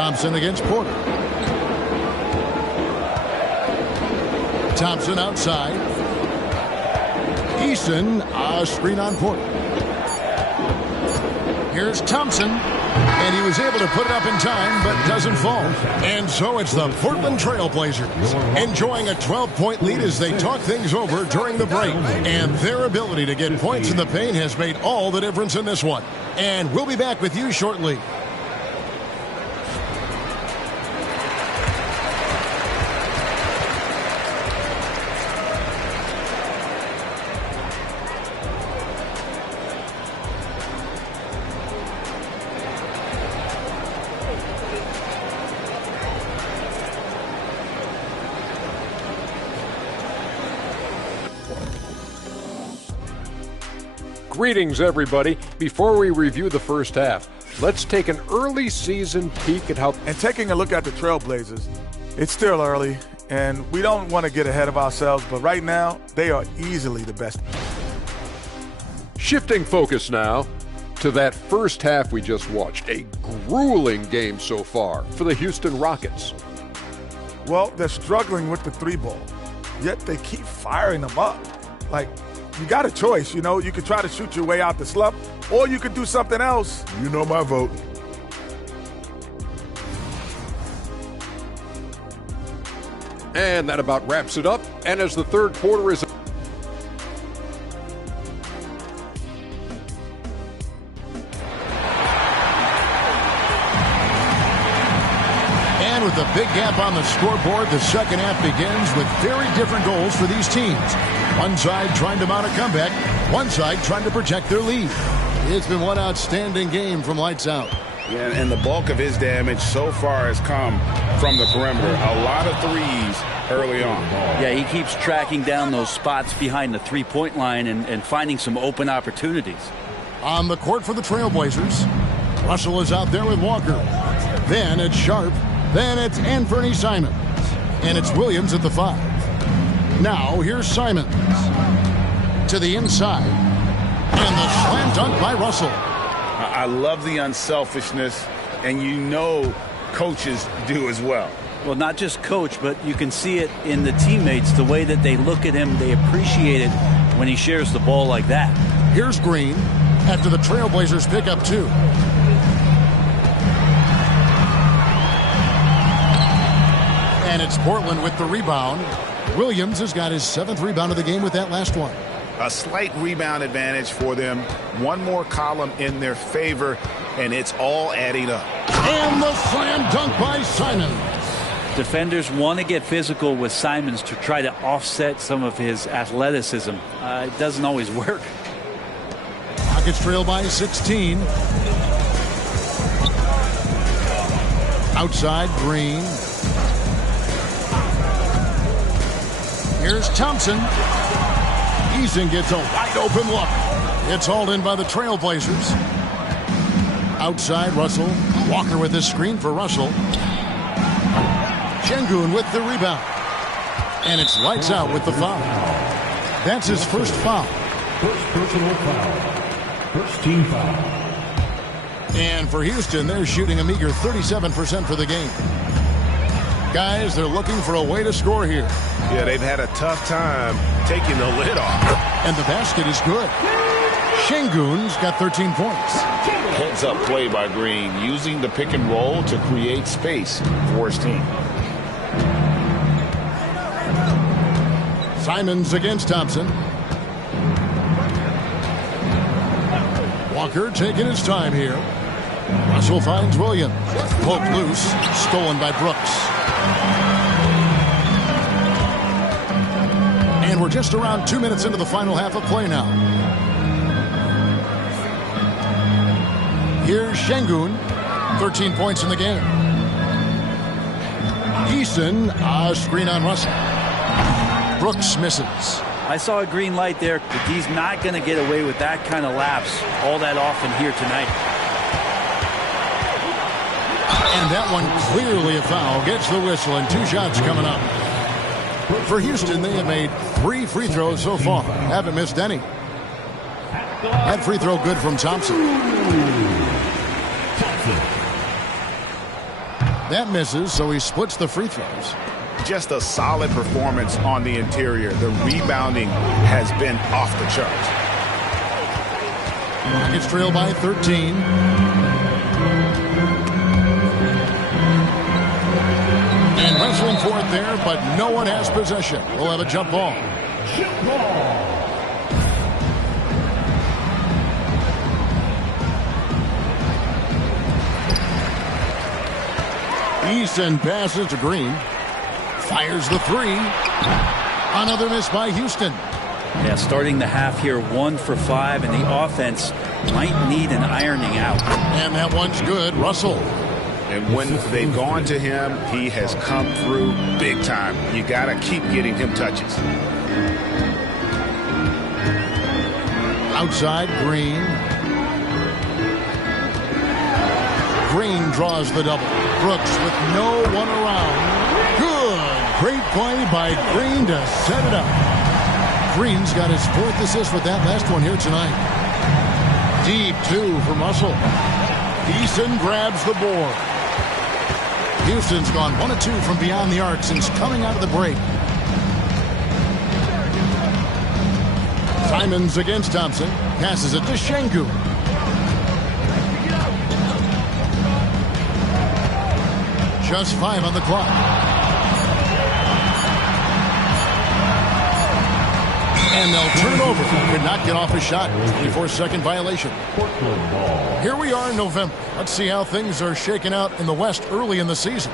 Thompson against Porter. Thompson outside. Eason, a screen on Porter. Here's Thompson, and he was able to put it up in time, but doesn't fall. And so it's the Portland Trailblazers enjoying a 12-point lead as they talk things over during the break. And their ability to get points in the paint has made all the difference in this one. And we'll be back with you shortly. Greetings, everybody. Before we review the first half, let's take an early season peek at how... And taking a look at the Trailblazers, it's still early, and we don't want to get ahead of ourselves, but right now, they are easily the best. Shifting focus now to that first half we just watched. A grueling game so far for the Houston Rockets. Well, they're struggling with the three ball, yet they keep firing them up. Like, you got a choice, you know. You could try to shoot your way out the slump, or you could do something else. You know my vote. And that about wraps it up. And as the third quarter is... And with a big gap on the scoreboard, the second half begins with very different goals for these teams. One side trying to mount a comeback, one side trying to protect their lead. It's been one outstanding game from lights out. Yeah, and the bulk of his damage so far has come from the perimeter. A lot of threes early on. Yeah, he keeps tracking down those spots behind the three-point line and finding some open opportunities. On the court for the Trailblazers, Russell is out there with Walker. Then it's Sharp. Then it's Anthony Simons. And it's Williams at the 5. Now, here's Simons to the inside. And the slam dunk by Russell. I love the unselfishness, and you know coaches do as well. Well, not just coach, but you can see it in the teammates, the way that they look at him. They appreciate it when he shares the ball like that. Here's Green after the Trailblazers pick up 2. And it's Portland with the rebound. Williams has got his 7th rebound of the game with that last one. A slight rebound advantage for them. One more column in their favor, and it's all adding up. And the slam dunk by Simons. Defenders want to get physical with Simons to try to offset some of his athleticism. It doesn't always work. Rockets trail by 16. Outside, Green. Here's Thompson. Eason gets a wide open look. It's hauled in by the Trailblazers. Outside, Russell. Walker with his screen for Russell. Şengün with the rebound. And it's lights out with the foul. That's his first foul. First personal foul. First team foul. And for Houston, they're shooting a meager 37% for the game. Guys, they're looking for a way to score here. Yeah, they've had a tough time taking the lid off. And the basket is good. Şengün's got 13 points. Heads-up play by Green, using the pick and roll to create space for his team. Simons against Thompson. Walker taking his time here. Russell finds Williams. Poked loose. Stolen by Brooks. And we're just around 2 minutes into the final half of play now. Here's Şengün. 13 points in the game. Eason, a screen on Russell. Brooks misses. I saw a green light there, but he's not going to get away with that kind of lapse all that often here tonight. And that one clearly a foul. Gets the whistle, and 2 shots coming up. For Houston, they have made 3 free throws so far. Haven't missed any. That free throw good from Thompson. That misses, so he splits the free throws. Just a solid performance on the interior. The rebounding has been off the charts. Rockets trail by 13. And wrestling for it there, but no one has possession. We'll have a jump ball. Jump ball. Easton passes to Green. Fires the three. Another miss by Houston. Yeah, starting the half here 1 for 5, and the offense might need an ironing out. And that one's good. Russell. And when they've gone to him, he has come through big time. You got to keep getting him touches. Outside, Green. Green draws the double. Brooks with no one around. Good. Great play by Green to set it up. Green's got his 4th assist with that last one here tonight. Deep 2 from Russell. Easton grabs the board. Houston's gone 1 of 2 from beyond the arc since coming out of the break. Simons against Thompson. Passes it to Şengün. Just 5 on the clock. And they'll turn it over. Could not get off a shot. 24-second violation. Here we are in November. Let's see how things are shaking out in the West early in the season.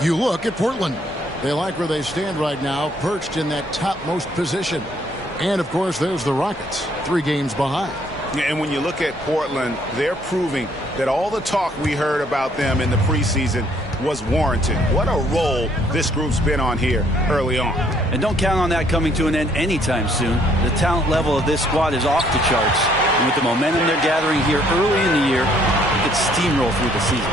You look at Portland. They like where they stand right now, perched in that topmost position. And, of course, there's the Rockets, 3 games behind. And when you look at Portland, they're proving that all the talk we heard about them in the preseason was warranted. What a role this group's been on here early on. And don't count on that coming to an end anytime soon. The talent level of this squad is off the charts. And with the momentum they're gathering here early in the year, it could steamroll through the season.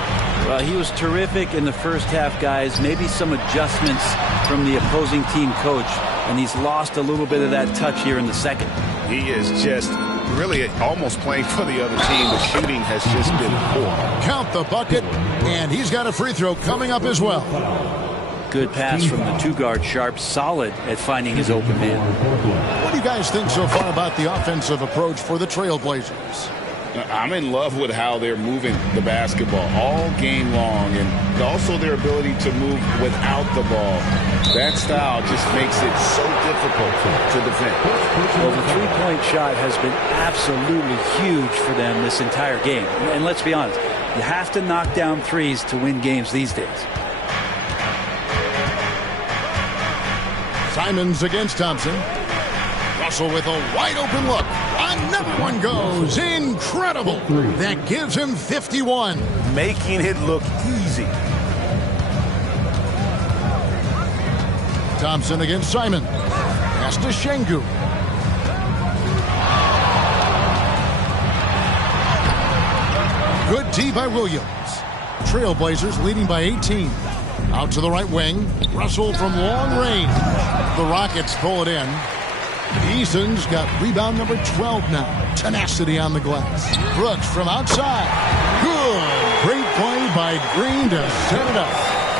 Well, he was terrific in the first half, guys. Maybe some adjustments from the opposing team coach. And he's lost a little bit of that touch here in the second. He is just really almost playing for the other team. The shooting has just been poor. Count the bucket, and he's got a free throw coming up as well. Good pass from the 2-guard Sharp. Solid at finding his open man. What do you guys think so far about the offensive approach for the Trailblazers? I'm in love with how they're moving the basketball all game long, and also their ability to move without the ball. That style just makes it so difficult to defend. Well, the three-point shot has been absolutely huge for them this entire game. And let's be honest, you have to knock down threes to win games these days. Simons against Thompson. Russell with a wide-open look. Another one goes. Incredible. That gives him 51. Making it look easy. Thompson against Simon. Pass to Şengün. Good D by Williams. Trailblazers leading by 18. Out to the right wing. Russell from long range. The Rockets pull it in. Easton's got rebound number 12 now. Tenacity on the glass. Brooks from outside. Good. Great play by Green to set it up.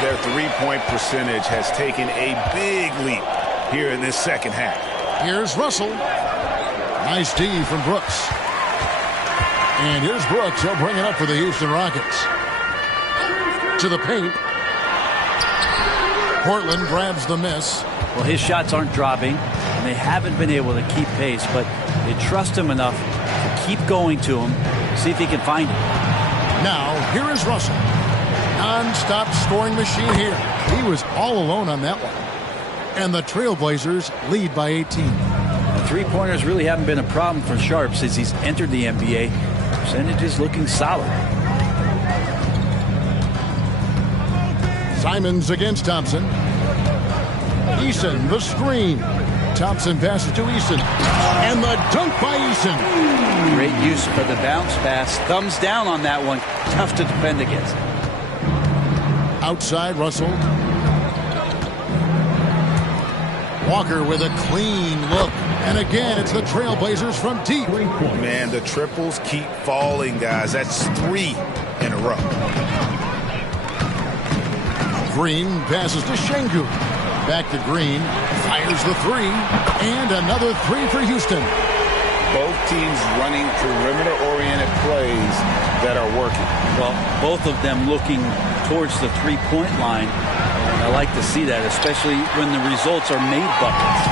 Their three-point percentage has taken a big leap here in this second half. Here's Russell. Nice D from Brooks. And here's Brooks. He'll bring it up for the Houston Rockets. To the paint. Portland grabs the miss. Well, his shots aren't dropping, and they haven't been able to keep pace, but they trust him enough to keep going to him, see if he can find it. Now, here is Russell. Non-stop scoring machine here. He was all alone on that one. And the Trailblazers lead by 18. The three-pointers really haven't been a problem for Sharp since he's entered the NBA. Percentage is looking solid. Simons against Thompson. Eason, the screen. Thompson passes to Eason. And the dunk by Eason. Great use for the bounce pass. Thumbs down on that one. Tough to defend against. Outside, Russell. Walker with a clean look. And again, it's the Trailblazers from deep. Man, the triples keep falling, guys. That's 3 in a row. Green passes to Şengün. Back to Green. Fires the three. And another three for Houston. Both teams running perimeter-oriented plays that are working. Well, both of them looking towards the three-point line. And I like to see that, especially when the results are made buckets.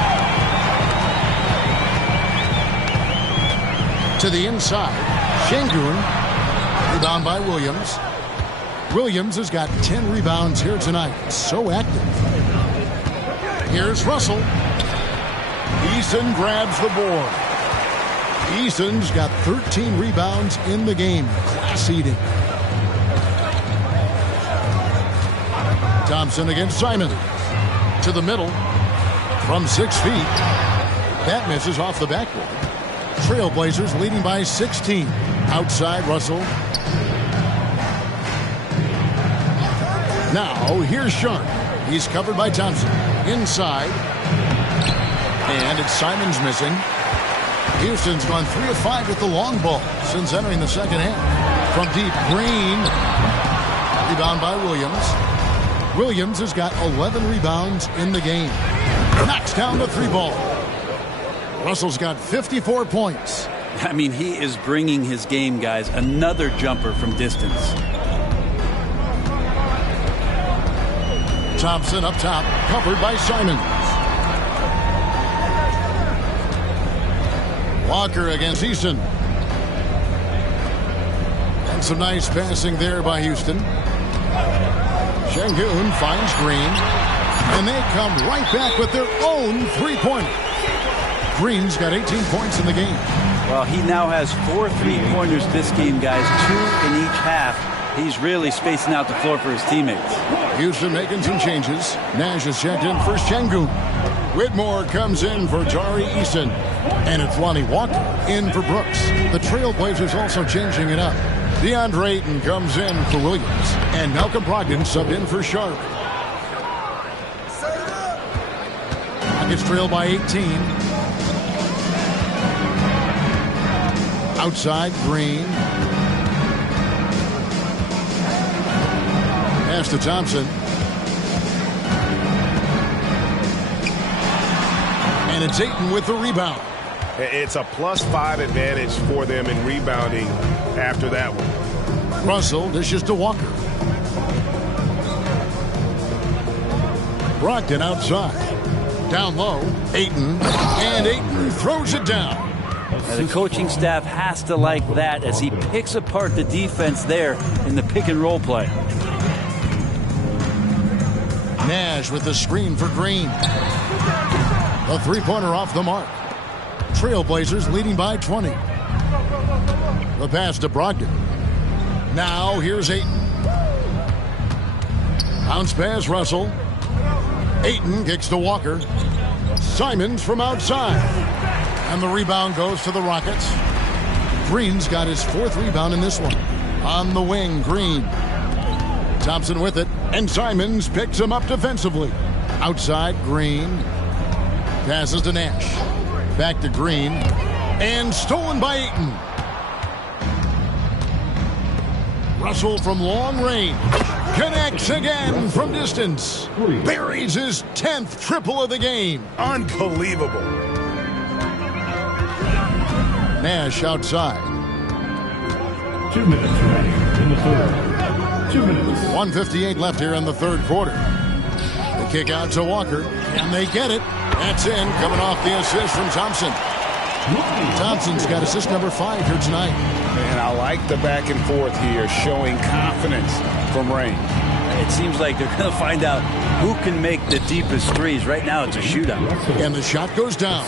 To the inside. Şengün. Rebound by Williams. Williams has got 10 rebounds here tonight. So active. Here's Russell. Eason grabs the board. Eason's got 13 rebounds in the game. Class eating. Thompson against Simon. To the middle. From 6 feet. That misses off the backboard. Trailblazers leading by 16. Outside Russell. Now here's Sharp. He's covered by Thompson. Inside. And it's Simon's missing. Houston's gone 3 of 5 with the long ball since entering the second half. From deep, Green. Rebound by Williams. Williams has got 11 rebounds in the game. Knocks down the three ball. Russell's got 54 points. I mean, he is bringing his game, guys. Another jumper from distance. Thompson up top, covered by Simons. Walker against Eason. And some nice passing there by Houston. Şengün finds Green. And they come right back with their own three-pointer. Green's got 18 points in the game. Well, he now has 4 three-pointers this game, guys. 2 in each half. He's really spacing out the floor for his teammates. Houston making some changes. Nash is checked in for Şengün. Whitmore comes in for Tari Eason. And it's Lonnie Walker in for Brooks. The Trailblazers also changing it up. DeAndre Ayton comes in for Williams. And Malcolm Brogdon subbed in for Sharp. It's trailed by 18. Outside, Green. Pass to Thompson. And it's Ayton with the rebound. It's a +5 advantage for them in rebounding after that one. Russell dishes to Walker. Brogdon outside. Down low, Ayton. And Ayton throws it down. Now, the coaching staff has to like that as he picks apart the defense there in the pick-and-roll play. Nash with the screen for Green. A three-pointer off the mark. Trailblazers leading by 20. The pass to Brogdon. Now here's Ayton. Bounce pass Russell. Ayton kicks to Walker. Simons from outside. And the rebound goes to the Rockets. Green's got his 4th rebound in this one. On the wing, Green. Thompson with it. And Simons picks him up defensively. Outside, Green. Passes to Nash. Back to Green. And stolen by Ayton. Russell from long range. Connects again from distance. Buries his 10th triple of the game. Unbelievable. Nash outside. 2 minutes remaining in the third. 2 minutes. 1:58 left here in the third quarter. The kick out to Walker, and they get it. That's in, coming off the assist from Thompson. Thompson's got assist number 5 here tonight. And I like the back and forth here, showing confidence from Rain. It seems like they're going to find out who can make the deepest threes. Right now, it's a shootout. And the shot goes down.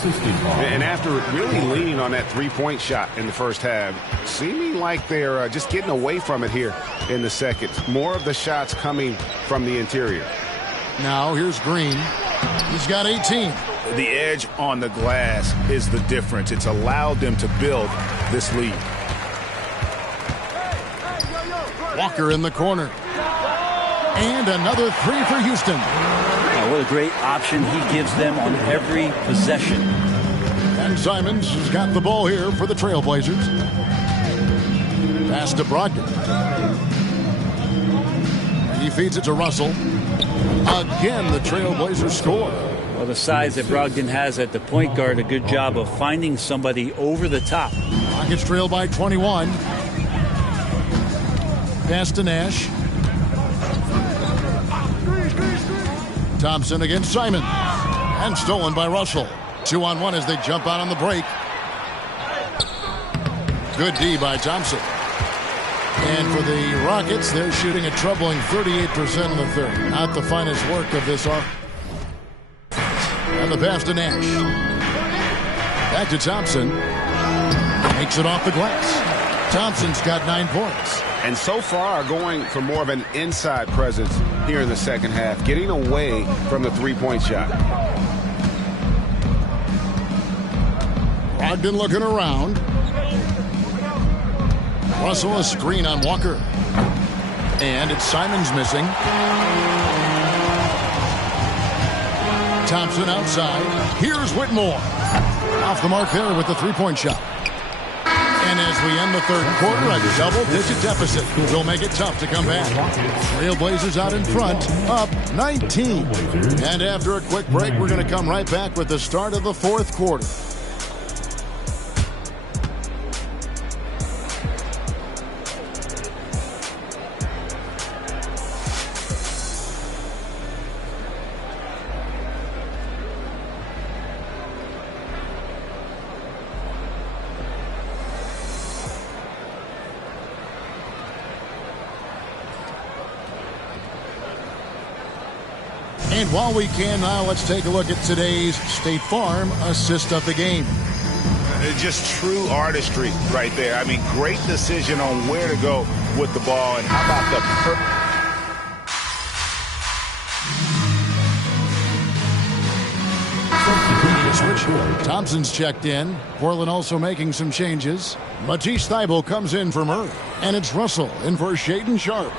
And after really leaning on that three-point shot in the first half, seeming like they're just getting away from it here in the second. More of the shots coming from the interior. Now here's Green. He's got 18. The edge on the glass is the difference. It's allowed them to build this lead. Walker in the corner. And another 3 for Houston. Now, what a great option he gives them on every possession. And Simons has got the ball here for the Trailblazers. Pass to Brogdon. He feeds it to Russell. Again, the Trailblazers score. Well, the size that Brogdon has at the point guard, a good job of finding somebody over the top. Rockets trail by 21. Pass to Nash. Thompson against Simons. And stolen by Russell. 2-on-1 as they jump out on the break. Good D by Thompson. And for the Rockets, they're shooting a troubling 38% in the third. Not the finest work of this offense. And the pass to Nash. Back to Thompson. Makes it off the glass. Thompson's got 9 points. And so far going for more of an inside presence here in the second half, getting away from the three-point shot. Brogdon looking around. Russell a screen on Walker. And it's Simons missing. Thompson outside. Here's Whitmore. Off the mark there with the three-point shot. And as we end the third quarter, a double-digit deficit will make it tough to come back. Trailblazers out in front, up 19. And after a quick break, we're going to come right back with the start of the fourth quarter. And while we can now, let's take a look at today's State Farm assist of the game. Just true artistry right there. I mean, great decision on where to go with the ball. And how about the Thompson's checked in. Portland also making some changes. Matisse Thybulle comes in for Murray. And it's Russell in for Shaedon Sharpe.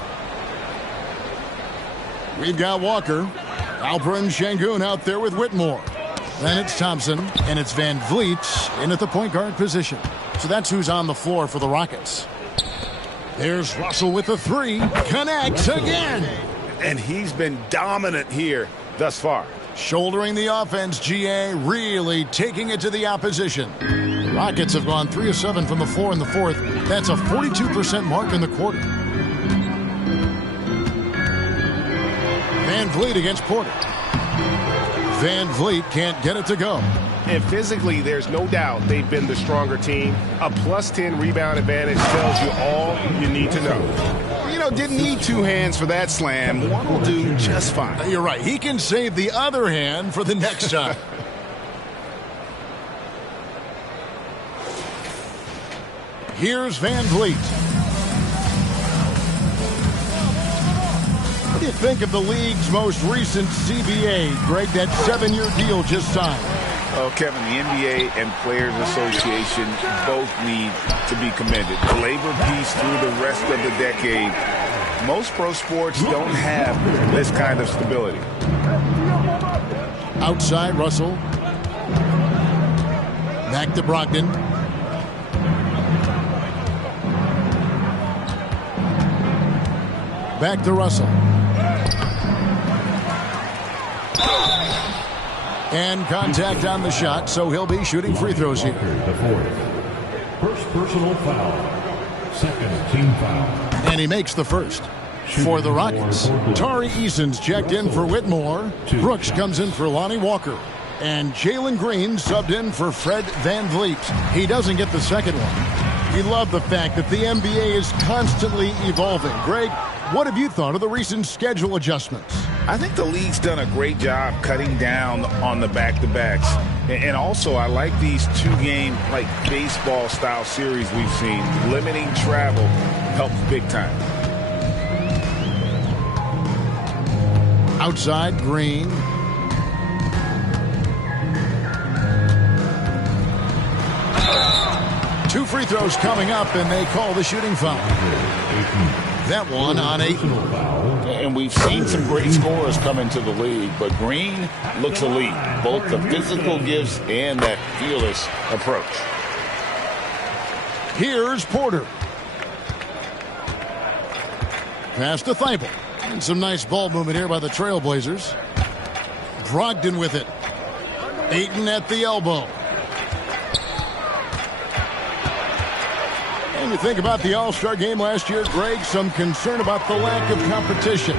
We've got Walker. Alperen Sengun out there with Whitmore. Then it's Thompson, and it's Van Vliet in at the point guard position. So that's who's on the floor for the Rockets. There's Russell with the three. Connects again. And he's been dominant here thus far. Shouldering the offense, GA really taking it to the opposition. The Rockets have gone 3 of 7 from the floor in the fourth. That's a 42% mark in the quarter. Van Vliet against Porter. Van Vliet can't get it to go. And physically, there's no doubt they've been the stronger team. A +10 rebound advantage tells you all you need to know. You know, didn't need 2 hands for that slam. One will do just fine. You're right. He can save the other hand for the next time. Here's Van Vliet. What do you think of the league's most recent CBA, Greg, that 7-year deal just signed? Oh, Kevin, the NBA and Players Association both need to be commended. The labor peace through the rest of the decade. Most pro sports don't have this kind of stability. Outside, Russell. Back to Brogdon. Back to Russell. And contact on the shot, so he'll be shooting free throws here. The fourth. First personal foul. Second team foul. And he makes the first. For the Rockets, Tari Eason's checked in for Whitmore. Brooks comes in for Lonnie Walker. And Jalen Green subbed in for Fred Van Vliet. He doesn't get the second one. We love the fact that the NBA is constantly evolving. Greg, what have you thought of the recent schedule adjustments? I think the league's done a great job cutting down on the back-to-backs. And also, I like these 2-game, like baseball-style series we've seen. Limiting travel helps big time. Outside, Green. Two free throws coming up, and they call the shooting foul. That one on 8. And we've seen some great scorers come into the league, but Green looks elite. Both the physical gifts and that fearless approach. Here's Porter. Pass to Thybulle. And some nice ball movement here by the Trailblazers. Brogdon with it. Ayton at the elbow. And you think about the All-Star game last year, Greg, some concern about the lack of competition.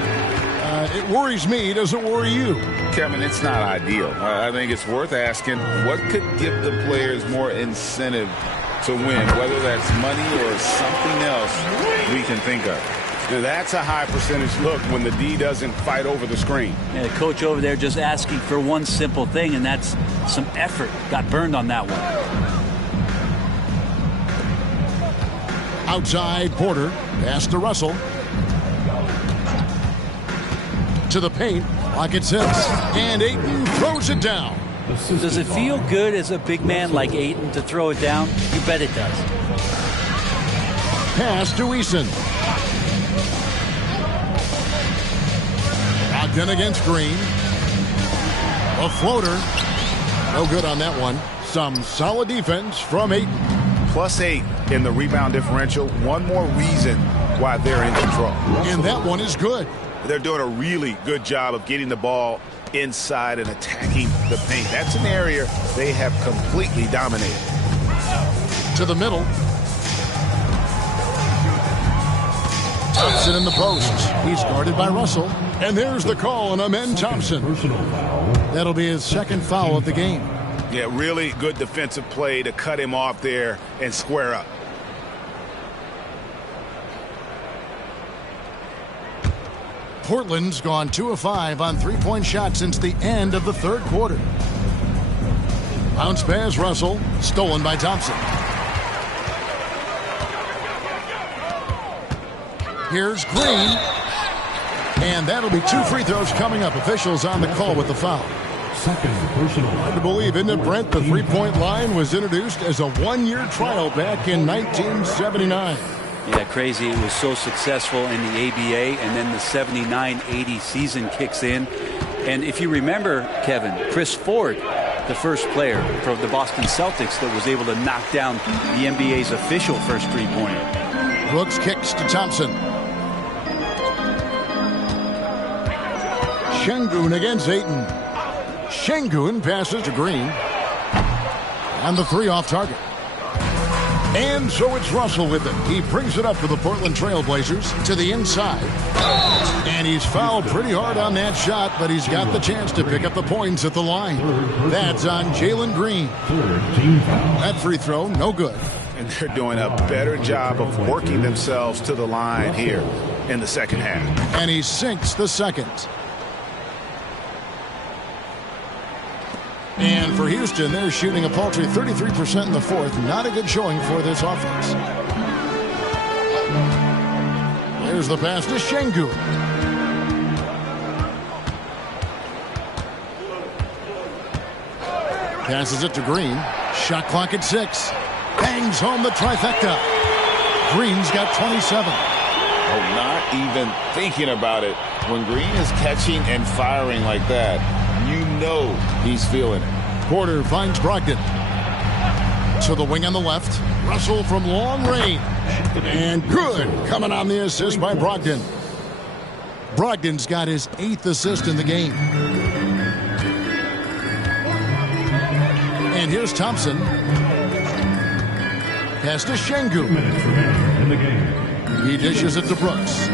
It worries me. Does it worry you? Kevin, it's not ideal. I think it's worth asking what could give the players more incentive to win, whether that's money or something else we can think of. That's a high percentage look when the D doesn't fight over the screen. Yeah, the coach over there just asking for one simple thing, and that's some effort. Got burned on that one. Outside, Porter. Pass to Russell. To the paint. Pocket 6. And Ayton throws it down. Does it feel good as a big man like Ayton to throw it down? You bet it does. Pass to Eason. Brogdon against Green. A floater. No good on that one. Some solid defense from Ayton. +8 in the rebound differential. One more reason why they're in control. And that one is good. They're doing a really good job of getting the ball inside and attacking the paint. That's an area they have completely dominated. To the middle. Thompson in the post. He's guarded by Russell. And there's the call on Amen Thompson. That'll be his second foul of the game. Yeah, really good defensive play to cut him off there and square up. Portland's gone 2 of 5 on three-point shots since the end of the third quarter. Bounce pass, Russell. Stolen by Thompson. Here's Green. And that'll be 2 free throws coming up. Officials on the call with the foul. Second personal. Hard to believe, isn't it, Brent? The three-point line was introduced as a one-year trial back in 1979. Yeah, crazy. It was so successful in the ABA, and then the 79-80 season kicks in. And if you remember, Kevin, Chris Ford, the first player from the Boston Celtics that was able to knock down the NBA's official first three-pointer. Brooks kicks to Thompson. Şengün against Ayton. Şengün passes to Green. And the three off target. And so it's Russell with it. He brings it up for the Portland Trailblazers to the inside. And he's fouled pretty hard on that shot, but he's got the chance to pick up the points at the line. That's on Jalen Green. That free throw, no good. And they're doing a better job of working themselves to the line here in the second half. And he sinks the second. And for Houston, they're shooting a paltry 33% in the fourth. Not a good showing for this offense. There's the pass to Şengün. Passes it to Green. Shot clock at 6. Bangs home the trifecta. Green's got 27. Oh, not even thinking about it. When Green is catching and firing like that, you know he's feeling it. Porter finds Brogdon. To the wing on the left. Russell from long range. And good. Coming on the assist by Brogdon. Brogdon's got his 8th assist in the game. And here's Thompson. Pass to Şengün. In the game. He dishes it to Brooks.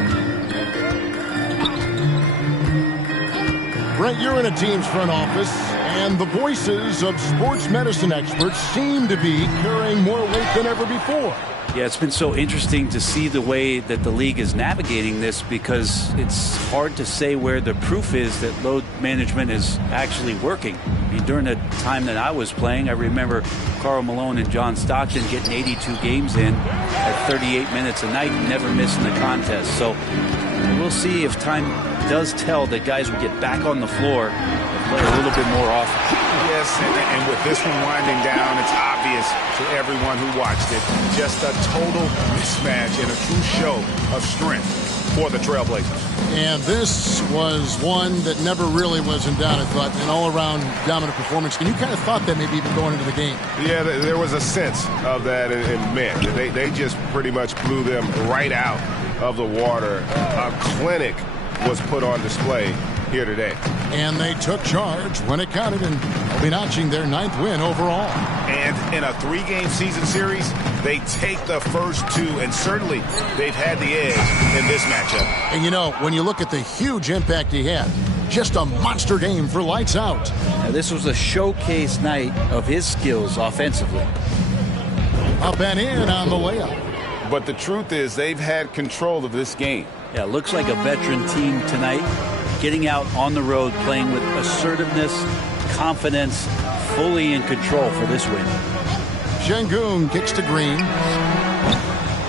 Brent, you're in a team's front office, and the voices of sports medicine experts seem to be carrying more weight than ever before. Yeah, it's been so interesting to see the way that the league is navigating this, because it's hard to say where the proof is that load management is actually working. I mean, during the time that I was playing, I remember Karl Malone and John Stockton getting 82 games in at 38 minutes a night, never missing a contest. So we'll see if time does tell that guys will get back on the floor and play a little bit more often. Yes, and with this one winding down, it's obvious to everyone who watched it. Just a total mismatch and a true show of strength for the Trailblazers. And this was one that never really was in doubt, I thought, an all-around dominant performance. And you kind of thought that maybe even going into the game. Yeah, there was a sense of that in men. They just pretty much blew them right out of the water. A clinic was put on display here today. And they took charge when it counted, and they'll be notching their 9th win overall. And in a 3-game season series, they take the first 2, and certainly they've had the edge in this matchup. And you know, when you look at the huge impact he had, just a monster game for lights out. Now, this was a showcase night of his skills offensively. Up and in on the layup. But the truth is they've had control of this game. Yeah, looks like a veteran team tonight, getting out on the road, playing with assertiveness, confidence, fully in control for this win. Şengün kicks to Green.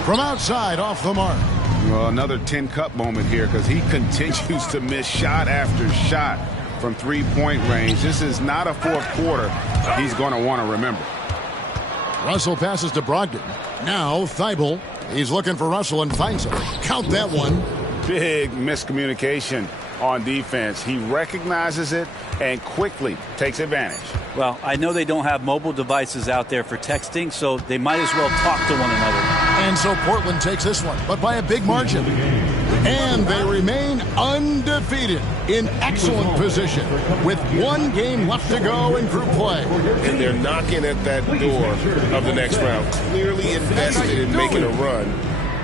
From outside, off the mark. Well, another tin cup moment here because he continues to miss shot after shot from 3-point range. This is not a fourth quarter he's going to want to remember. Russell passes to Brogdon. Now Thibault. He's looking for Russell and finds him. Count that one. Big miscommunication on defense. He recognizes it and quickly takes advantage. Well, I know they don't have mobile devices out there for texting, so they might as well talk to one another. And so Portland takes this one, but by a big margin. And they remain undefeated in excellent position with 1 game left to go in group play. And they're knocking at that door of the next round, clearly invested in making a run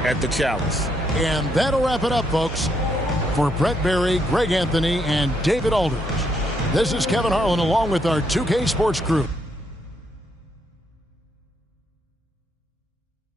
at the Chalice. And that'll wrap it up, folks. For Brett Berry, Greg Anthony, and David Aldridge, this is Kevin Harlan along with our 2K Sports crew.